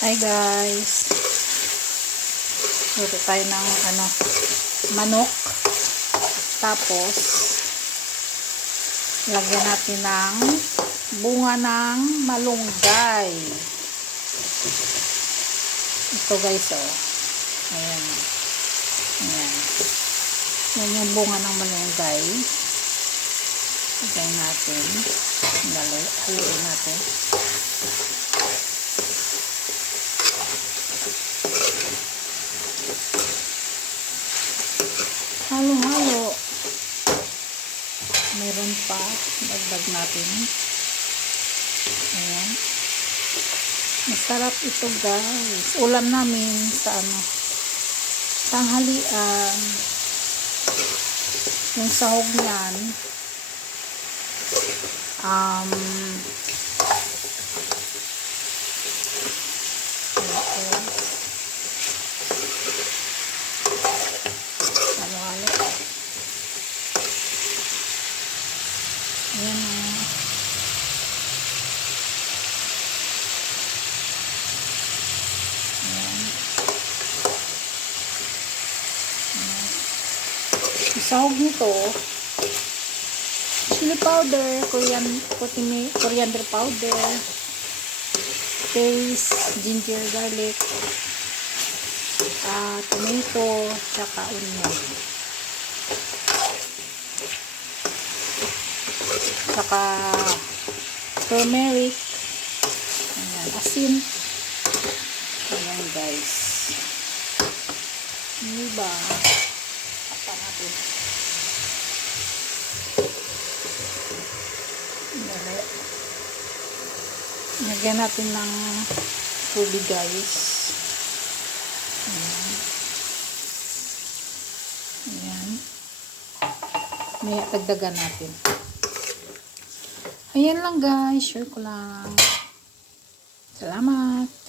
Hi guys. Luto tayo ng ano, manok. Tapos, lagyan natin ng bunga ng malunggay. Ito guys, oh. Ayan. Ayan. Yan yung bunga ng malunggay. Lagyan natin. Haluin natin. Halo-halo. Meron pa. Dagdag natin. Ayan. Masarap ito guys. Ulam namin sa ano. Tanghalian. Yung sahog niyan. Um, Ang sahog nito, chili powder, Korean, coriander powder, paste, ginger, garlic, ah tomato, tsaka onion. Tsaka turmeric. Ayan, asin. Ayan guys. Diba? Apa Lagyan natin ng tubig guys. Ayan. Ayan. May dagdagan natin. Ayan lang guys. Share ko lang. Salamat.